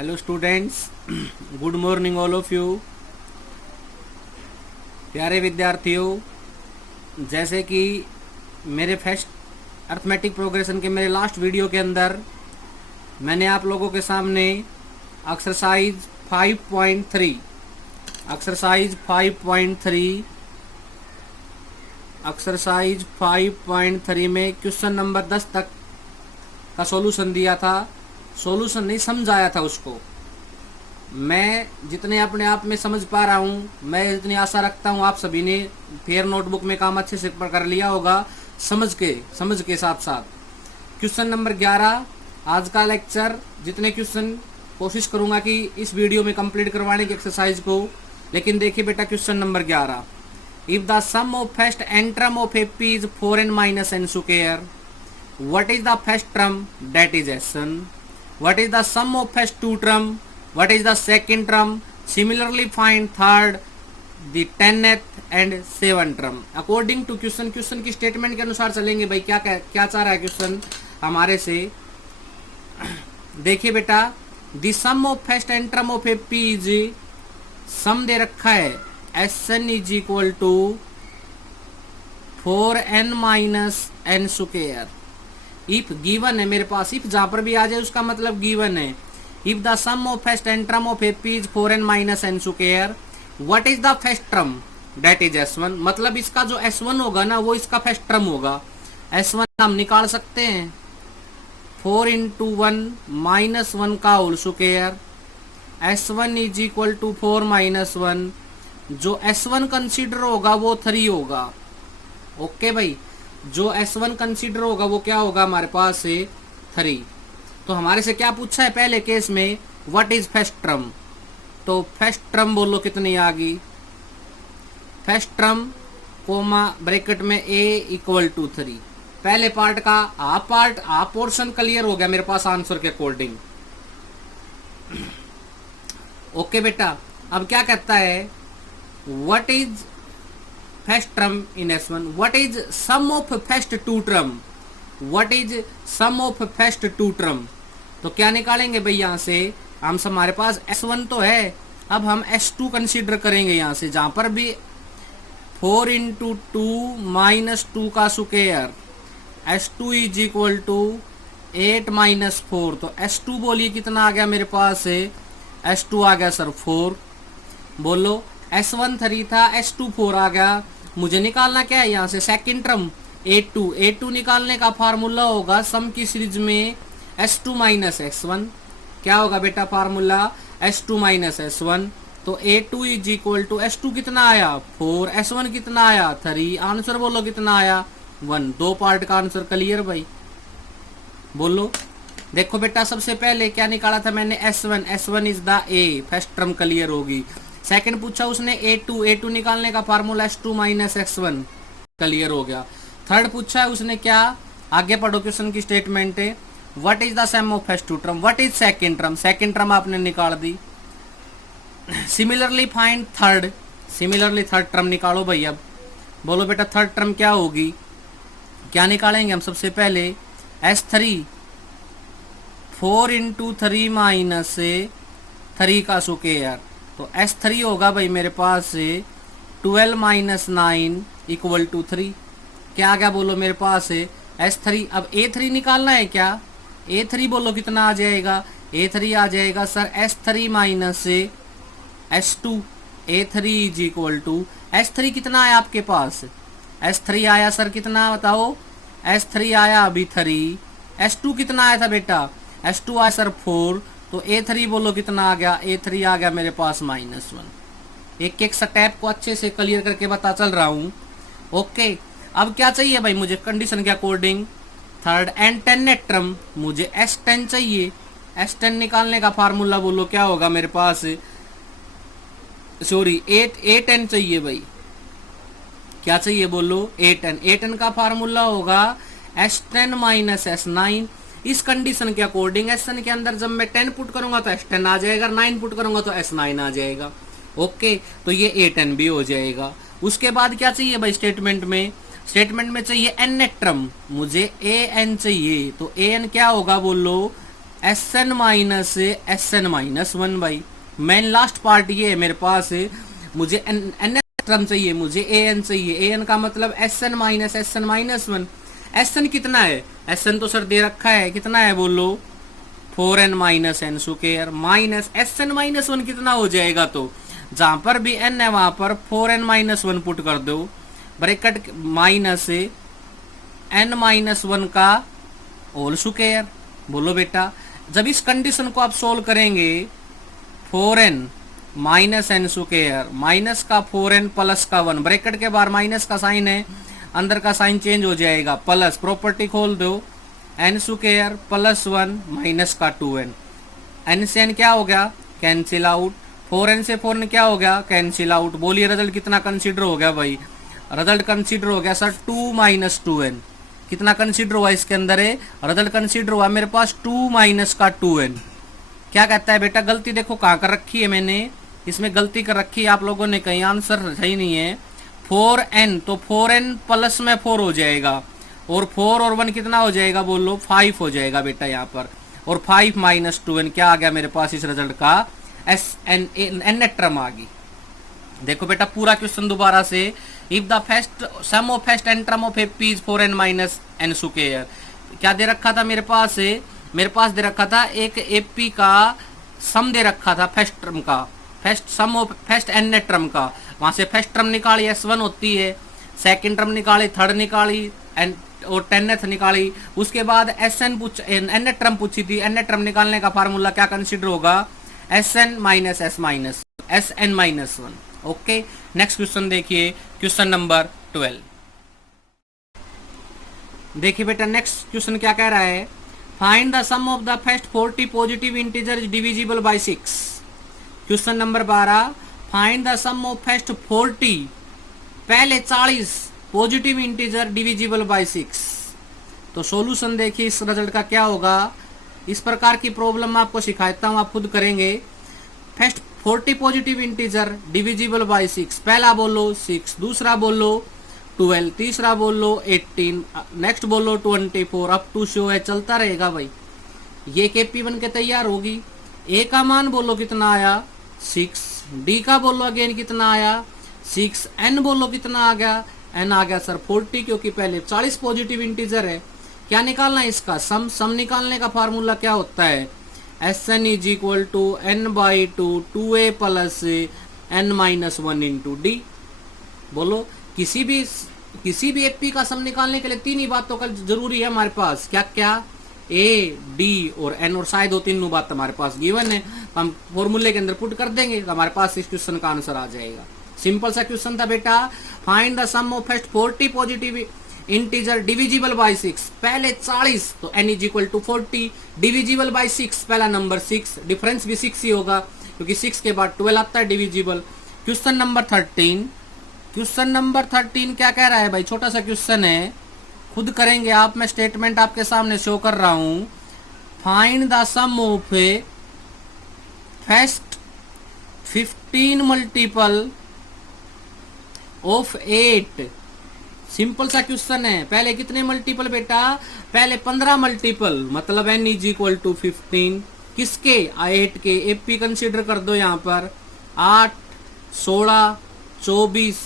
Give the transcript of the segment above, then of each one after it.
Hello students, good morning all of you. प्यारे विद्यार्थियों, जैसे कि मेरे फर्स्ट अर्थमेटिक प्रोग्रेशन के मेरे लास्ट वीडियो के अंदर मैंने आप लोगों के सामने एक्सरसाइज 5.3 एक्सरसाइज 5.3 में क्वेश्चन नंबर 10 तक का सॉल्यूशन दिया था। सॉल्यूशन नहीं समझाया था उसको। मैं जितने अपने आप में समझ पा रहा हूँ, मैं इतनी आशा रखता हूँ आप सभी ने फेयर नोटबुक में काम अच्छे से कर लिया होगा, समझ के साथ साथ। क्वेश्चन नंबर 11 आज का लेक्चर, जितने क्वेश्चन कोशिश करूंगा कि इस वीडियो में कंप्लीट करवाने की एक्सरसाइज को। लेकिन देखिए बेटा, question number 11, if the sum of first n term of A P is 4n minus n square, what is the first term? That is s1. What is the sum of first two term? What is the second term? Similarly find third, the 10th and 7th term. According to question की statement के अनुसार चलेंगे भाई। क्या चाह रहा है question हमारे से। देखिए बेटा, the sum of first n term of a p is, सम दे रखा है s1 is equal to 4n minus n square. If given है मेरे पास, इफ जहां पर भी आ जाए उसका मतलब गिवन है। If the sum of first n term of A P is 4n minus n square, what is the first term? That is s1। मतलब इसका जो s1 होगा ना, वो इसका फर्स्ट टर्म होगा। s1 हम निकाल सकते हैं 4 into 1 minus 1 का whole square. s1 is equal to 4 minus 1। जो s1 कंसीडर होगा वो 3 होगा। ओके भाई, जो S1 कंसीडर होगा वो क्या होगा हमारे पास से 3। तो हमारे से क्या पूछा है पहले केस में, व्हाट इज फर्स्ट टर्म। तो फर्स्ट टर्म बोलो कितनी आ गई। फर्स्ट टर्म कोमा ब्रैकेट में a इक्वल टू 3। पहले पार्ट का आप पोर्शन क्लियर हो गया मेरे पास आंसर के अकॉर्डिंग। ओके बेटा, अब क्या कहता है, what is first term in S1, what is sum of first two term, what is sum of first two term। तो क्या निकालेंगे भाई यहाँ से हम, हमारे पास S1 तो है, अब हम S2 कंसीडर करेंगे यहाँ से, जहां पर भी 4 into 2 minus 2 का square. S2 is equal to 8 minus 4। तो S2 बोलिए कितना आ गया मेरे पास से, S2 आ गया सर 4। बोलो S1 3 था, S2 4 आ गया। मुझे निकालना क्या है यहाँ से, सेकंड टर्म A2 निकालने का फार्मूला होगा सम की सीरीज में S2 माइनस S1। क्या होगा बेटा फार्मूला, S2 माइनस S1। तो A2 is equal to S2 कितना आया 4, S1 कितना आया 3। आंसर बोलो कितना आया 1। दो पार्ट का आंसर क्लियर भाई, बोलो। देखो बेटा, सबसे पहले क्या निकाला था मैंने, S1 is the A, first term clear होगी। सेकंड पूछा उसने A2 निकालने का formula S2 minus S1, clear हो गया। थर्ड पूछा उसने क्या, आगे पढ़ो क्वेश्चन की स्टेटमेंट है, what is the sum of first two term, what is second term. Second term आपने निकाल दी। Similarly find third, similarly third term निकालो भाई। अब बोलो बेटा थर्ड टर्म क्या होगी। क्या निकालेंगे हम, सबसे पहले S3 4 into 3 माइनस 3 का स्क्वायर। तो S3 होगा भाई मेरे पास से 12 minus 9 इक्वल टू 3। क्या आ गया बोलो मेरे पास से S3। अब A3 निकालना है क्या, A3 बोलो कितना आ जाएगा, A3 आ जाएगा sir S3 minus S2। A3 is equal to, S3 कितना आया आपके पास, S3 आया सर कितना बताओ, S3 आया अभी 3। S2 कितना आया था बेटा, S2 आया सर 4। तो A3 बोलो कितना आ गया, A3 आ गया मेरे पास -1। एक एक स्टेप को अच्छे से क्लियर करके बता चल रहा हूँ। ओके, अब क्या चाहिए भाई मुझे कंडीशन के according, third and 10th term मुझे S10 चाहिए। S10 निकालने का फार्मूला बोलो क्या होगा मेरे पास, सॉरी A10 चाहिए भाई। क्या चाहिए बोलो, A10 का फार्मूला होगा S10 माइनस S9। इस कंडीशन के अकॉर्डिंग S10 के अंदर जब मैं 10 पुट करूंगा तो S10 आ जाएगा, 9 पुट करूंगा तो S9 आ जाएगा। ओके, तो ये A10 भी हो जाएगा। उसके बाद क्या चाहिए भाई स्टेटमेंट में चाहिए nth टर्म, मुझे an चाहिए। तो an क्या होगा बोलो, S n minus one by main last part ये है मेरे पास, मुझे एन टर्म चाहिए, मुझे ए एन चाहिए। ए एन का मतलब S n minus one. S n कितना है? एस एन तो सर दे रखा है, कितना है बोलो? 4n minus n square minus S n minus one कितना हो जाएगा? तो जहां पर भी n है वहां पर 4n माइनस वन पुट कर दो, bracket minus n minus one का होल स्क्वायर। बोलो बेटा, जब इस कंडीशन को आप सोल्व करेंगे 4n minus n square minus का 4n प्लस का 1, ब्रैकेट के बाहर माइनस का साइन है, अंदर का साइन चेंज हो जाएगा, प्लस प्रॉपर्टी खोल दो, एन स्क्वायर प्लस 1 माइनस का 2n, एन से एन क्या हो गया? Cancel out. 4n से 4n क्या हो गया? Cancel out. बोलिए रिजल्ट कितना कंसीडर हो गया भाई? रिजल्ट कंसीडर हो गया सर 2 माइनस 2n। कितना कंसीडर हुआ इसके अंदर है? रिजल्ट कंसीडर हुआ मेरे पास 2 माइनस का 2n। क्या कहता है बेटा? गलती देखो कहाँ कर रखी है मैंने, इसमें गलती कर रखी है आप लोगों ने, कहीं आंसर सही नहीं है। 4n तो 4n प्लस में 4 हो जाएगा, और 4 और 1 कितना हो जाएगा बोलो? 5 हो जाएगा बेटा यहाँ पर। और 5 माइनस 2n क्या आ गया मेरे पास इस रिजल्ट का? एस एन एन टर्म आ गई। देखो बेटा पूरा क्वेश्चन दोबारा से, if the first sum of first n term of AP is 4n minus n square. क्या दे रखा था मेरे पास? मेरे पास दे रखा था एक एपी का सम दे रखा था फर्स्ट टर्म का, first sum of first n term का। वहां से फर्स्ट टर्म निकाली S1 होती है, सेकंड टर्म निकाली, थर्ड निकाली एंड और 10th निकाली। उसके बाद SN एन टर्म पूछी थी, एन टर्म निकालने का फार्मूला क्या कंसीडर होगा? SN minus S minus SN minus 1। Okay, next question देखिए, क्वेश्चन नंबर 12। देखिए बेटा नेक्स्ट क्वेश्चन क्या कह रहा है? Find the sum of the first 40 positive integer is divisible by 6। Question number 12, find the sum of first 40 पहले 40 positive integer divisible by 6। तो solution देखिए इस रिजल्ट का क्या होगा। इस प्रकार की प्रॉब्लम मैं आपको सिखाता हूं, आप खुद करेंगे। First 40 positive integer divisible by 6, पहला बोलो 6, दूसरा बोलो 12, तीसरा बोलो 18, नेक्स्ट बोलो 24, अप टू शो है, चलता रहेगा भाई। ये केपी बन के तैयार होगी। ए का मान बोलो कितना आया? 6, डी का बोलो अगेन कितना आया? 6, एन बोलो कितना आ गया? एन आ गया सर 40, क्योंकि पहले 40 पॉजिटिव इंटीजर है। क्या निकालना है इसका? सम निकालने का फार्मूला क्या होता है? S n is equal to n by 2a plus n minus 1 into d. बोलो किसी भी एपी का सम निकालने के लिए तीन ही बातों का जरूरी है हमारे पास। क्या क्या? ए, डी और एन, और शायद दो तीनों बात हमारे पास गिवन है, हम फॉर्मूले के अंदर पुट कर देंगे तो हमारे पास इस क्वेश्चन का आंसर आ जाएगा। सिंपल सा क्वेश्चन था बेटा। Find the sum of first 40 positive integer divisible by 6, पहले 40 तो n is equal to 40, divisible by 6 पहला नंबर 6, डिफरेंस भी 6 ही होगा क्योंकि 6 के बाद 12 आता है divisible. Question number 13, question number 13 क्या कह रहा है भाई? छोटा सा क्वेश्चन है, खुद करेंगे आप, मैं स्टेटमेंट आपके सामने शो कर रहा हूं। Find the sum of first 15 multiple of 8। Simple सा क्वेश्चन है। पहले कितने मल्टीपल बेटा? पहले 15 मल्टीपल, मतलब n इज इक्वल टू 15 किसके? 8 के। एपी कंसीडर कर दो यहाँ पर 8, 16, 24,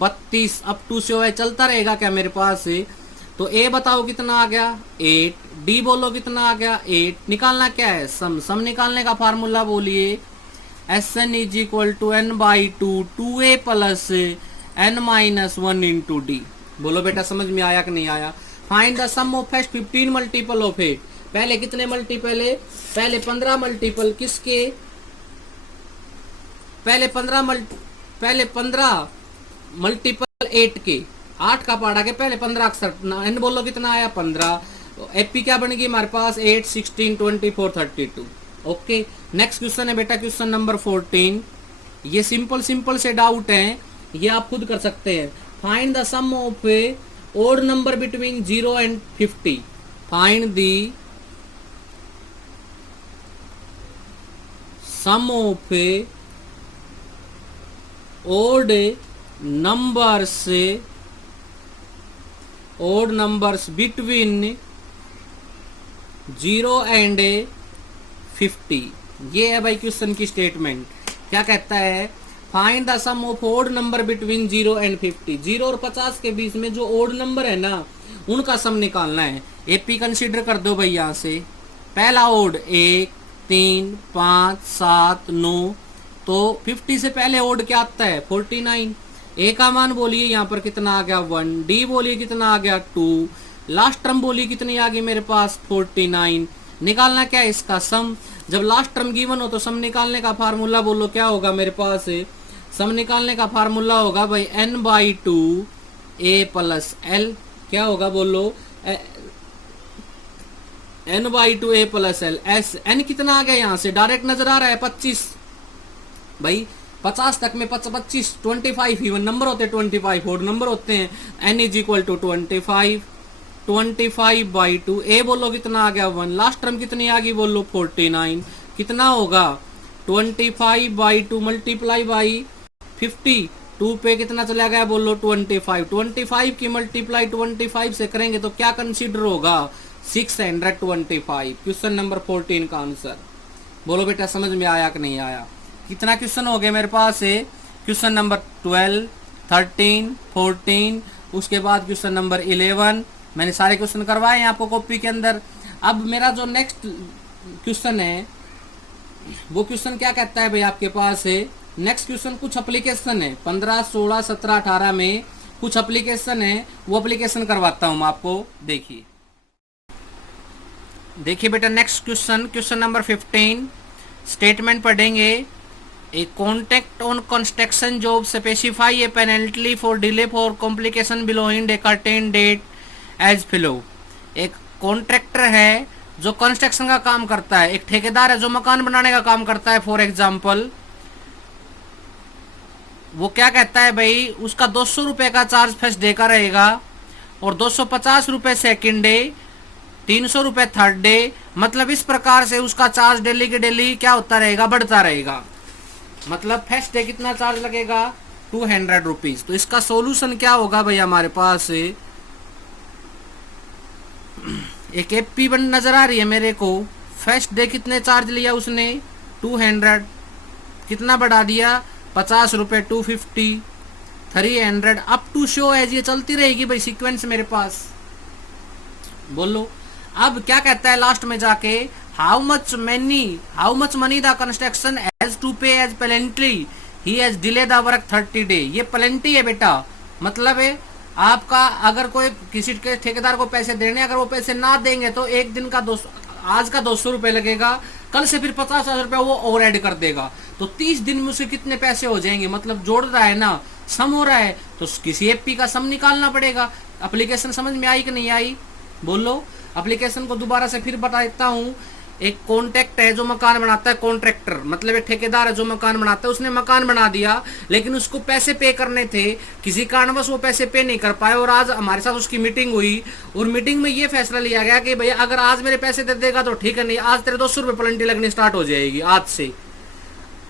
32, अप टू से है, चलता रहेगा क्या मेरे पास है? तो ए बताओ कितना आ गया? 8, डी बोलो कितना आ गया? 8। निकालना क्या है? सम निकालने का फार्मूला बोलिए। S n is equal to n by 2a plus n minus 1 into d. बोलो बेटा समझ में आया कि नहीं आया? Find the sum of first 15 multiple of 8। पहले कितने मल्टीपल है? पहले 15 मल्टीपल किसके? पहले 15 मल्टीपल 8 के। 8 का पार्ट आगे पहले 15 अक्सर, एन बोलो कितना आया? 15। एपी क्या बन गई हमारे पास? 8, 16, 24, 32। ओके, नेक्स्ट क्वेश्चन है बेटा क्वेश्चन नंबर 14। ये सिंपल से डाउट है, ये आप खुद कर सकते हैं। Find the sum of odd number between 0 and 50। Find the sum of odd numbers between 0 and 50। ये है भाई क्वेश्चन की स्टेटमेंट। क्या कहता है, find the sum of odd number between 0 and 50। 0 और 50 के बीच में जो ओड नंबर है ना, उनका सम निकालना है। एपी कंसीडर कर दो भाई यहाँ से। पहला ओड 1, 3, 5, 7, 9। तो 50 से पहले ओड क्या आता है, 49। ए का मान बोलिए यहाँ पर कितना आ गया 1, डी बोलिए कितना आ गया 2, लास्ट टर्म बोलिए कितनी आ गई मेरे पास 49। निकालना क्या है इसका सम। जब लास्ट टर्म गिवन हो तो सम निकालने का फार्मूला बोलो क्या होगा मेरे पास है। सम निकालने का फार्मूला होगा भाई n/2 a प्लस एल। क्या होगा बोलो, n/2 a plus L. S n कितना आ गया यहाँ से डायरेक्ट नजर आ रहा है 25। भाई 50 तक में 25 25 इवन नंबर होते हैं, 25 ओड नंबर होते हैं। n is equal to 25, 25/2। A बोलो कितना आ गया 1, लास्ट टर्म कितनी आ गई बोलो 49। कितना होगा 25/2 मल्टीप्लाई बाई 50। 2 पे कितना चला गया बोलो 25। 25 की मल्टीप्लाई 25 से करेंगे तो क्या कंसीडर होगा 625। क्वेश्चन नंबर 14 का आंसर। बोलो बेटा समझ में आया कि नहीं आया। कितना क्वेश्चन हो गए मेरे पास है, क्वेश्चन नंबर 12, 13, 14, उसके बाद क्वेश्चन नंबर 11। मैंने सारे क्वेश्चन करवाए हैं आपको कॉपी के अंदर। अब मेरा जो नेक्स्ट क्वेश्चन है वो क्वेश्चन क्या कहता है भाई आपके पास है। नेक्स्ट क्वेश्चन कुछ एप्लीकेशन है 15, 16, 17, 18 में कुछ एप्लीकेशन है, वो एप्लीकेशन करवाता हूँ मैं आपको। देखिए देखिए बेटा next question, question number 15 statement पढ़ेंगे। A contract on construction job specify a penalty for delay for complication beyond a certain date as follow. एक कॉन्ट्रैक्टर है जो कंस्ट्रक्शन का काम करता है, एक ठेकेदार है जो मकान बनाने का काम करता है फॉर एग्जाम्पल। वो क्या कहता है भाई, उसका 200 रुपये का चार्ज फर्स्ट डे का रहेगा और 250 रुपये सेकेंड डे, 300 रुपये थर्ड डे। मतलब इस प्रकार से उसका चार्ज डेली के डेली क्या होता रहेगा, बढ़ता रहेगा। मतलब फर्स्ट डे कितना चार्ज लगेगा 200 रुपीज। तो इसका सोल्यूशन क्या होगा भाई हमारे पास एक एपी बन नजर आ रही है मेरे को। फर्स्ट डे कितने चार्ज लिया उसने 200, कितना बढ़ा दिया 50 रुपये 250, 300 अप टू शो एज। ये चलती रहेगी भाई सीक्वेंस मेरे पास। बोलो अब क्या कहता है लास्ट में जाके, how much money the construction has to pay as penalty he has delay the work 30 day. ये पेनल्टी है बेटा, मतलब है आपका अगर कोई किसी के ठेकेदार को पैसे देने, अगर वो पैसे ना देंगे तो एक दिन का 200, आज का 200 रुपये लगेगा, कल से फिर 50,000 रुपया वो और ऐड कर देगा। तो 30 दिन में उसे कितने पैसे हो जाएंगे, मतलब जोड़ रहा है ना, सम हो रहा है। तो किसी एपी का सम निकालना पड़ेगा। एप्लीकेशन समझ में आई कि नहीं आई बोलो। एप्लीकेशन को दोबारा से फिर बता देता हूँ। एक कॉन्ट्रैक्ट है जो मकान बनाता है, कॉन्ट्रैक्टर मतलब एक ठेकेदार है जो मकान बनाता है। उसने मकान बना दिया लेकिन उसको पैसे पे करने थे, किसी कारणवश वो पैसे पे नहीं कर पाए और आज हमारे साथ उसकी मीटिंग हुई और मीटिंग में ये फैसला लिया गया कि भैया अगर आज मेरे पैसे दे देगा तो ठीक है, नहीं आज तेरे 200 रुपये पेनल्टी लगनी स्टार्ट हो जाएगी। आज से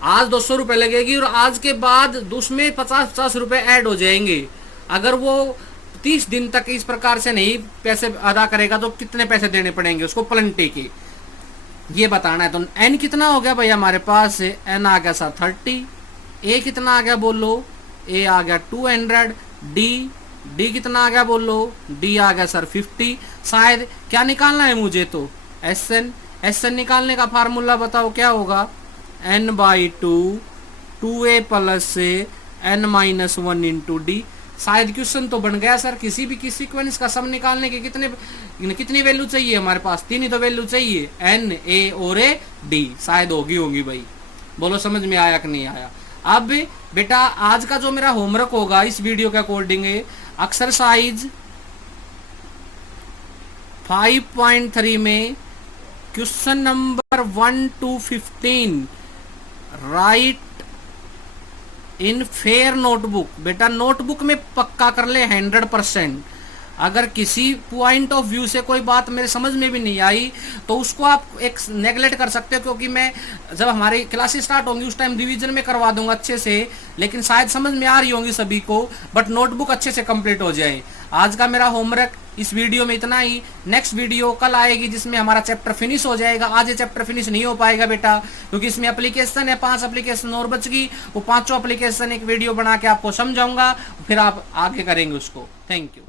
आज 200 रुपये लगेगी और आज के बाद उसमें 50-50 रुपये ऐड हो जाएंगे। अगर वो 30 दिन तक इस प्रकार से नहीं पैसे अदा करेगा तो कितने पैसे देने पड़ेंगे उसको पेनल्टी के, ये बताना है। तो एन कितना हो गया भाई हमारे पास, एन आ गया सर 30, ए कितना आ गया बोलो, ए आ गया 200, डी कितना आ गया बोलो, डी आ गया सर 50। शायद क्या निकालना है मुझे तो एस एन निकालने का फार्मूला बताओ क्या होगा, n/2 2a plus n-1 into D. शायद क्वेश्चन तो बन गया सर। किसी भी सीक्वेंस का सम निकालने के कितनी वैल्यू चाहिए हमारे पास, 3 ही तो वैल्यू चाहिए, n, a और a, d। शायद होगी भाई। बोलो समझ में आया कि नहीं आया। अब बेटा आज का जो मेरा होमवर्क होगा इस वीडियो के अकॉर्डिंग है, एक्सरसाइज 5.3 में question number 1 to 15 right in fair notebook. बेटा नोटबुक में पक्का कर ले 100%। अगर किसी पॉइंट ऑफ व्यू से कोई बात मेरे समझ में भी नहीं आई तो उसको आप एक नेगलेक्ट कर सकते हो, क्योंकि मैं जब हमारी क्लासेस स्टार्ट होंगी उस टाइम रिवीजन में करवा दूंगा अच्छे से। लेकिन शायद समझ में आ रही होंगी सभी को, बट नोटबुक अच्छे से कंप्लीट हो जाए। आज का मेरा होमवर्क इस वीडियो में इतना ही। नेक्स्ट वीडियो कल आएगी जिसमें हमारा चैप्टर फिनिश हो जाएगा। आज ये चैप्टर फिनिश नहीं हो पाएगा बेटा, क्योंकि इसमें एप्लीकेशन है, 5 एप्लीकेशन और बच गई। वो 5 एप्लीकेशन एक वीडियो बना के आपको समझाऊंगा, फिर आप आगे करेंगे उसको। Thank you.